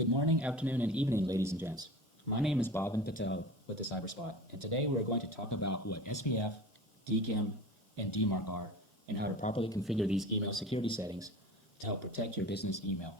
Good morning, afternoon, and evening, ladies and gents. My name is Bhavin Patel with the CyberSpot, and today we're going to talk about what SPF, DKIM, and DMARC are, and how to properly configure these email security settings to help protect your business email.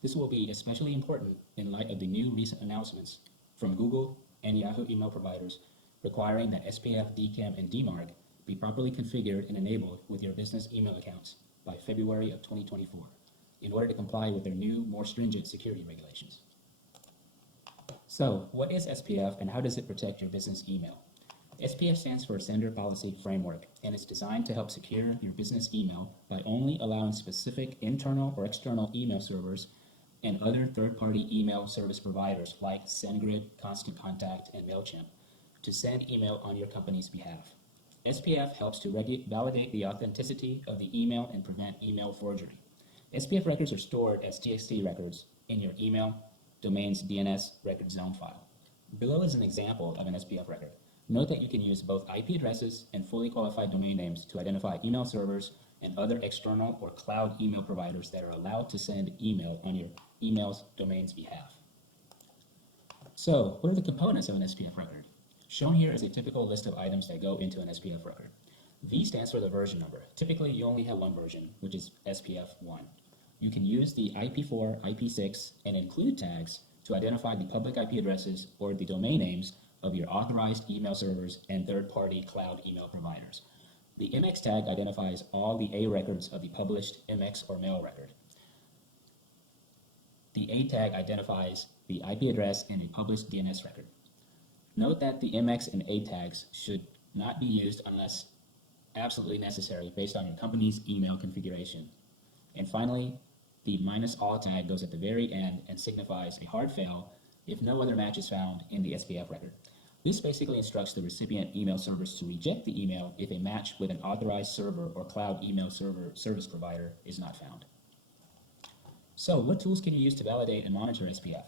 This will be especially important in light of the new recent announcements from Google and Yahoo email providers requiring that SPF, DKIM, and DMARC be properly configured and enabled with your business email accounts by February of 2024. In order to comply with their new, more stringent security regulations. So, what is SPF and how does it protect your business email? SPF stands for Sender Policy Framework, and it's designed to help secure your business email by only allowing specific internal or external email servers and other third-party email service providers like SendGrid, Constant Contact, and MailChimp to send email on your company's behalf. SPF helps to validate the authenticity of the email and prevent email forgery. SPF records are stored as TXT records in your email domain's DNS record zone file. Below is an example of an SPF record. Note that you can use both IP addresses and fully qualified domain names to identify email servers and other external or cloud email providers that are allowed to send email on your email's domain's behalf. So, what are the components of an SPF record? Shown here is a typical list of items that go into an SPF record. V stands for the version number. Typically, you only have one version, which is SPF 1. You can use the IP4, IP6, and include tags to identify the public IP addresses or the domain names of your authorized email servers and third-party cloud email providers. The MX tag identifies all the A records of the published MX or mail record. The A tag identifies the IP address in a published DNS record. Note that the MX and A tags should not be used unless absolutely necessary based on your company's email configuration. And finally, the -all tag goes at the very end and signifies a hard fail if no other match is found in the SPF record. This basically instructs the recipient email servers to reject the email if a match with an authorized server or cloud email server service provider is not found. So, what tools can you use to validate and monitor SPF?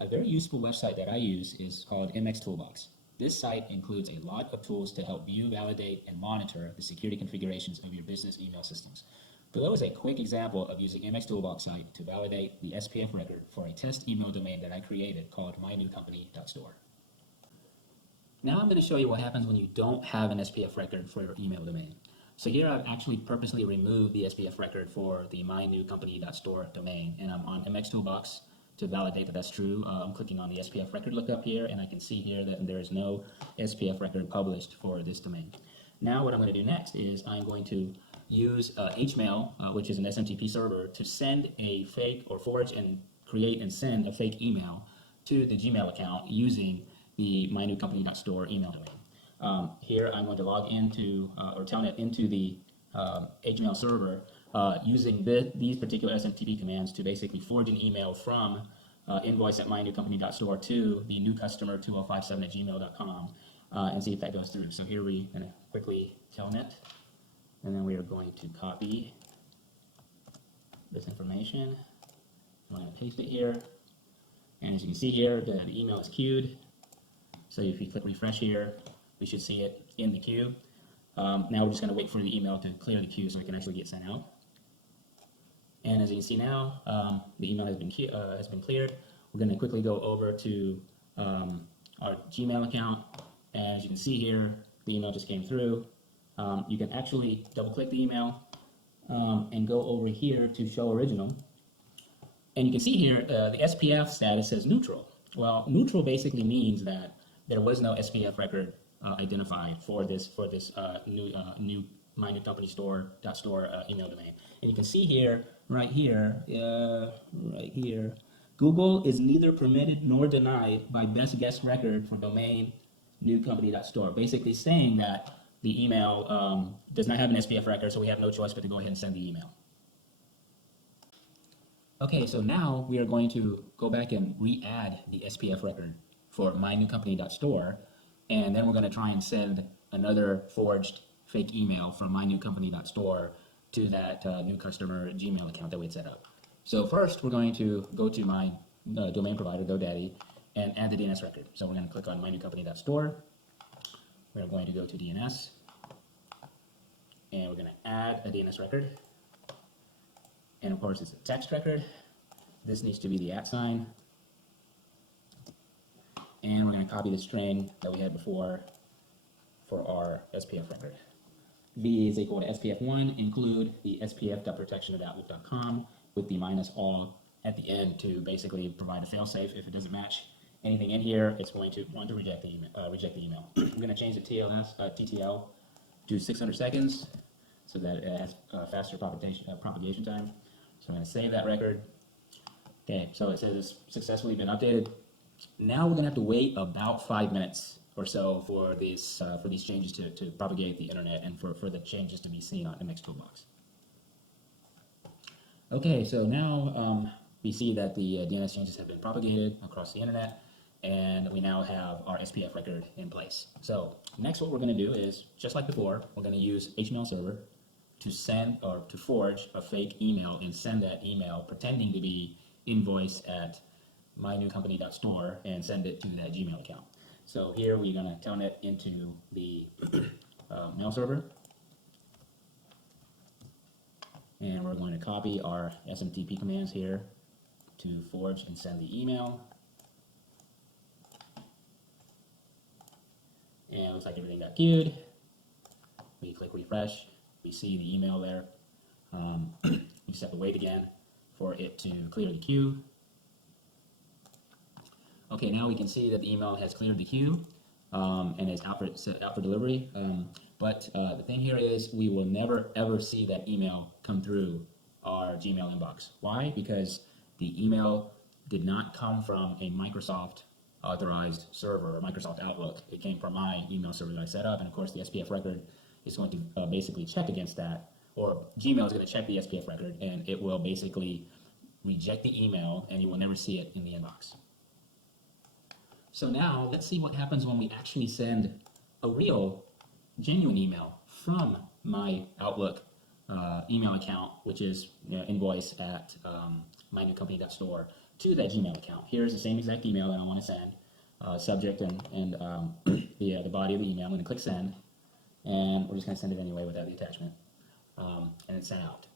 A very useful website that I use is called MX Toolbox. This site includes a lot of tools to help you validate and monitor the security configurations of your business email systems. Below is a quick example of using MX Toolbox site to validate the SPF record for a test email domain that I created called mynewcompany.store. Now I'm going to show you what happens when you don't have an SPF record for your email domain. So here I've actually purposely removed the SPF record for the mynewcompany.store domain, and I'm on MX Toolbox to validate that that's true. I'm clicking on the SPF record lookup here, and I can see here that there is no SPF record published for this domain. Now what I'm going to do next is I'm going to use Hmail, which is an SMTP server, to send a fake or forge and create and send a fake email to the Gmail account using the mynewcompany.store email domain. Here I'm going to log into or telnet into the Hmail server using these particular SMTP commands to basically forge an email from invoice@mynewcompany.store to the newcustomer2057@gmail.com and see if that goes through. So here we're going to quickly telnet, and then we are going to copy this information. I'm going to paste it here, and as you can see here, the email is queued. So if you click refresh here, we should see it in the queue. Now we're just going to wait for the email to clear the queue so it can actually get sent out. And as you can see now, the email has been cleared. We're going to quickly go over to our Gmail account, and as you can see here, the email just came through. You can actually double-click the email and go over here to Show Original, and you can see here the SPF status says neutral. Well, neutral basically means that there was no SPF record identified for this new mynewcompany.store email domain. And you can see here, right here, Google is neither permitted nor denied by best guess record for domain newcompany.store. Basically saying that the email does not have an SPF record, so we have no choice but to go ahead and send the email. Okay, so now we are going to go back and re-add the SPF record for mynewcompany.store, and then we're going to try and send another forged fake email from mynewcompany.store to that new customer Gmail account that we had set up. So first, we're going to go to my domain provider, GoDaddy, and add the DNS record. So we're going to click on mynewcompany.store. We're going to go to DNS, and we're going to add a DNS record. And of course, it's a text record. This needs to be the @ sign. And we're going to copy the string that we had before for our SPF record. V is equal to SPF1, include the spf.protection@outlook.com with the -all at the end to basically provide a failsafe. If it doesn't match anything in here, it's going to want to reject the email. I'm going to change the TTL to 600 seconds so that it has faster propagation time. So I'm going to save that record. Okay, so it says it's successfully been updated. Now we're going to have to wait about 5 minutes or so for these changes to propagate the internet and for the changes to be seen on MX Toolbox. Okay, so now we see that the DNS changes have been propagated across the internet, and we now have our SPF record in place. So next what we're going to do is, just like before, we're going to use HTML server to send or to forge a fake email and send that email pretending to be invoice@mynewcompany.store and send it to that Gmail account. So here we're going to telnet into the mail server, and we're going to copy our SMTP commands here to forge and send the email. And it looks like everything got queued. We click refresh, we see the email there. We just have to wait again for it to clear the queue. Okay, now we can see that the email has cleared the queue and is out for delivery. But the thing here is we will never ever see that email come through our Gmail inbox. Why? Because the email did not come from a Microsoft authorized server or Microsoft Outlook. It came from my email server that I set up, and of course the SPF record is going to basically check against that, or Gmail is going to check the SPF record and it will basically reject the email and you will never see it in the inbox. So now let's see what happens when we actually send a real, genuine email from my Outlook email account, which is invoice@mynewcompany.store, to that Gmail account. Here's the same exact email that I want to send, subject and the body of the email. I'm going to click send, and we're just going to send it anyway without the attachment, and it's sent out.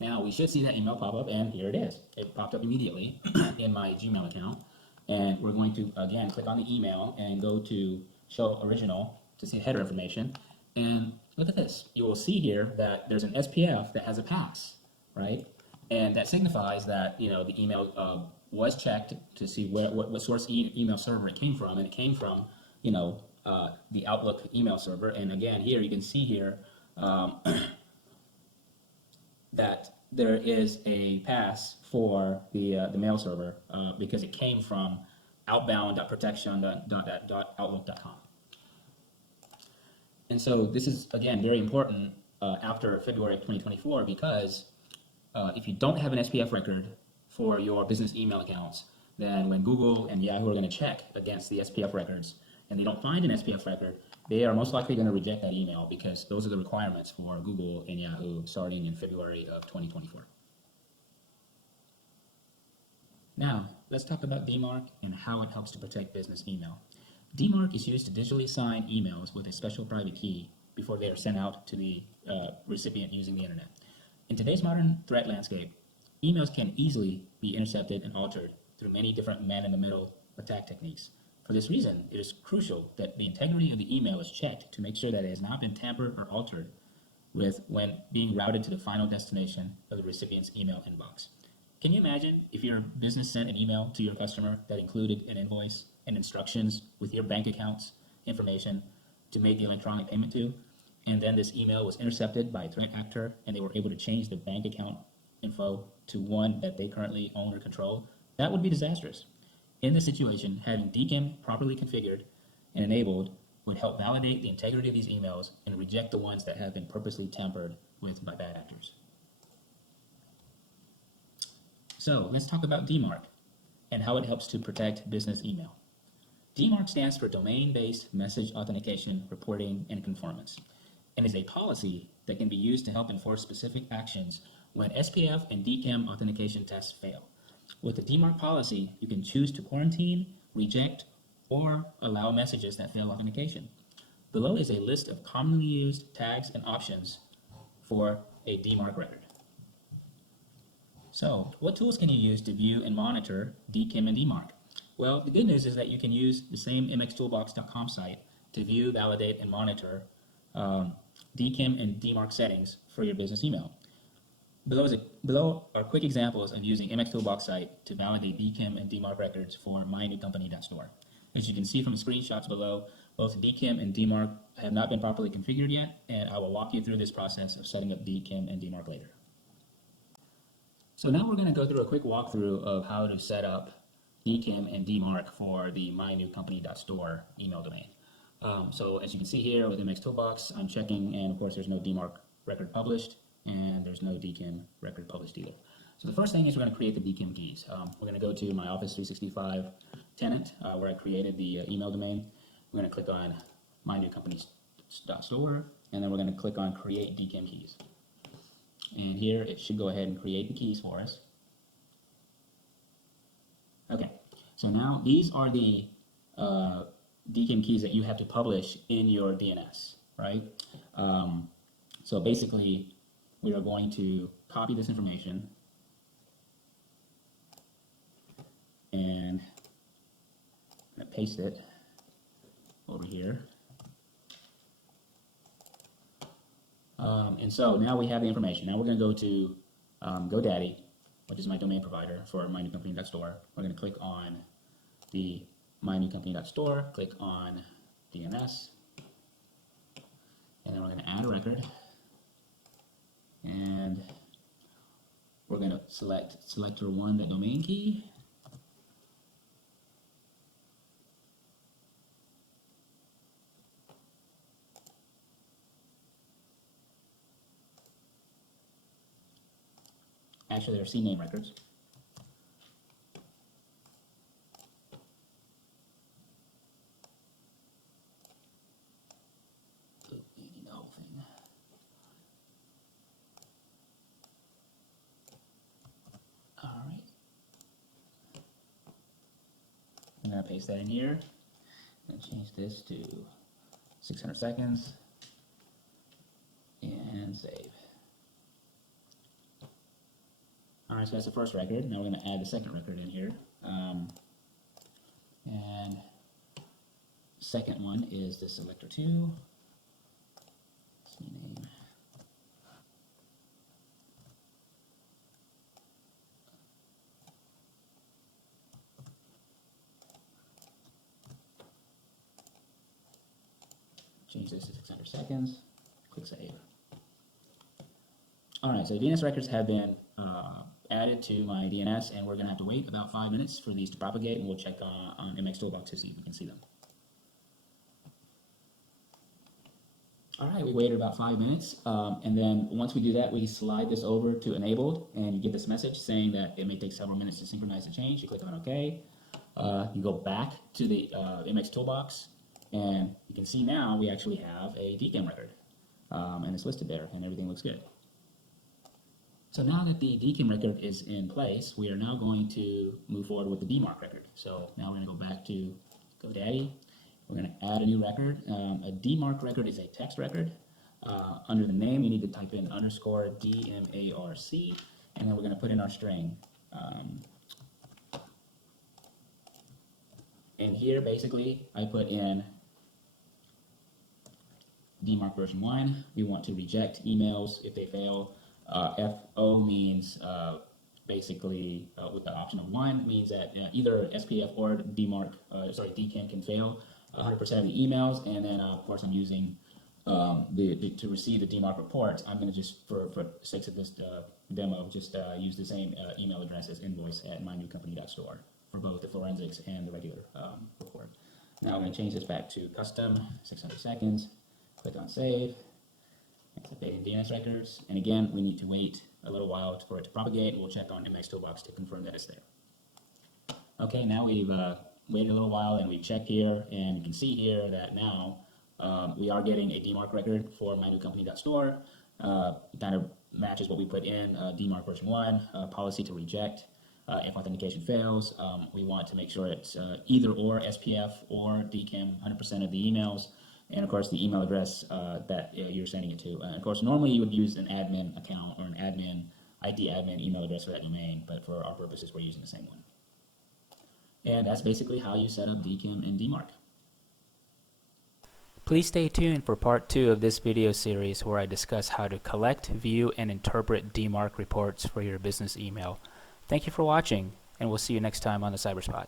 Now we should see that email pop up, and here it is. It popped up immediately in my Gmail account. And we're going to, again, click on the email and go to show original to see header information. And look at this. You will see here that there's an SPF that has a pass, right? And that signifies that, the email was checked to see what source email server it came from. And it came from, the Outlook email server. And again, here you can see here that there is a pass for the mail server because it came from outbound.protection.outlook.com. And so this is, again, very important after February of 2024 because if you don't have an SPF record for your business email accounts, then when Google and Yahoo are going to check against the SPF records and they don't find an SPF record, they are most likely going to reject that email because those are the requirements for Google and Yahoo starting in February of 2024. Now, let's talk about DMARC and how it helps to protect business email. DMARC is used to digitally sign emails with a special private key before they are sent out to the recipient using the internet. In today's modern threat landscape, emails can easily be intercepted and altered through many different man-in-the-middle attack techniques. For this reason, it is crucial that the integrity of the email is checked to make sure that it has not been tampered or altered with when being routed to the final destination of the recipient's email inbox. Can you imagine if your business sent an email to your customer that included an invoice and instructions with your bank account's information to make the electronic payment to, and then this email was intercepted by a threat actor and they were able to change the bank account info to one that they currently own or control? That would be disastrous. In this situation, having DKIM properly configured and enabled would help validate the integrity of these emails and reject the ones that have been purposely tampered with by bad actors. So let's talk about DMARC and how it helps to protect business email. DMARC stands for Domain-Based Message Authentication, Reporting, and Conformance, and is a policy that can be used to help enforce specific actions when SPF and DKIM authentication tests fail. With the DMARC policy, you can choose to quarantine, reject, or allow messages that fail authentication. Below is a list of commonly used tags and options for a DMARC record. So, what tools can you use to view and monitor DKIM and DMARC? Well, the good news is that you can use the same mxtoolbox.com site to view, validate, and monitor DKIM and DMARC settings for your business email. Below are quick examples of using MX Toolbox site to validate DKIM and DMARC records for mynewcompany.store. As you can see from the screenshots below, both DKIM and DMARC have not been properly configured yet, and I will walk you through this process of setting up DKIM and DMARC later. So now we're going to go through a quick walkthrough of how to set up DKIM and DMARC for the mynewcompany.store email domain. So as you can see here with MX Toolbox, I'm checking, and of course there's no DMARC record published, and there's no DKIM record published either. So the first thing is we're going to create the DKIM keys. We're going to go to my Office 365 tenant where I created the email domain. We're going to click on mynewcompany.store, and then we're going to click on Create DKIM Keys. And here it should go ahead and create the keys for us. Okay, so now these are the DKIM keys that you have to publish in your DNS, right? So basically, we are going to copy this information and paste it over here. And so now we have the information. Now we're going to go to GoDaddy, which is my domain provider for mynewcompany.store. We're going to click on the mynewcompany.store, click on DNS, and then we're going to add a record. And we're going to select selector 1, the domain key. Actually, they're CNAME records. Ooh, you need the whole thing. All right. I'm going to paste that in here and change this to 600 seconds and save. All right, so that's the first record. Now we're going to add the second record in here. And second one is the selector 2. CNAME. Change this to 600 seconds. Click save. All right, so DNS records have been added to my DNS, and we're going to have to wait about 5 minutes for these to propagate, and we'll check on MX Toolbox to see if we can see them. All right, we waited about 5 minutes, and then once we do that, we slide this over to enabled, and you get this message saying that it may take several minutes to synchronize the change. You click on OK. You go back to the MX Toolbox, and you can see now we actually have a DKIM record, and it's listed there, and everything looks good. So now that the DKIM record is in place, we are now going to move forward with the DMARC record. So now we're going to go back to GoDaddy. We're going to add a new record. A DMARC record is a text record. Under the name, you need to type in _DMARC, and then we're going to put in our string. And here, basically, I put in DMARC version 1. We want to reject emails if they fail. FO means basically with the option of 1 means that either SPF or DKIM can fail 100% of the emails, and then of course I'm using to receive the DMARC report. I'm going to just for sakes of this demo just use the same email address as invoice@mynewcompany.store for both the forensics and the regular report. Now I'm going to change this back to custom 600 seconds. Click on save. It's updating DNS records, and again, we need to wait a little while for it to propagate. We'll check on MX Toolbox to confirm that it's there. Okay, now we've waited a little while, and we've checked here, and you can see here that now we are getting a DMARC record for mynewcompany.store. Kind of matches what we put in, DMARC version 1, policy to reject if authentication fails. We want to make sure it's either or SPF or DKIM 100% of the emails. And of course the email address that you're sending it to. Of course, normally you would use an admin account or an admin IT admin email address for that domain, but for our purposes, we're using the same one. And that's basically how you set up DKIM and DMARC. Please stay tuned for part 2 of this video series where I discuss how to collect, view, and interpret DMARC reports for your business email. Thank you for watching, and we'll see you next time on the Cyberspot.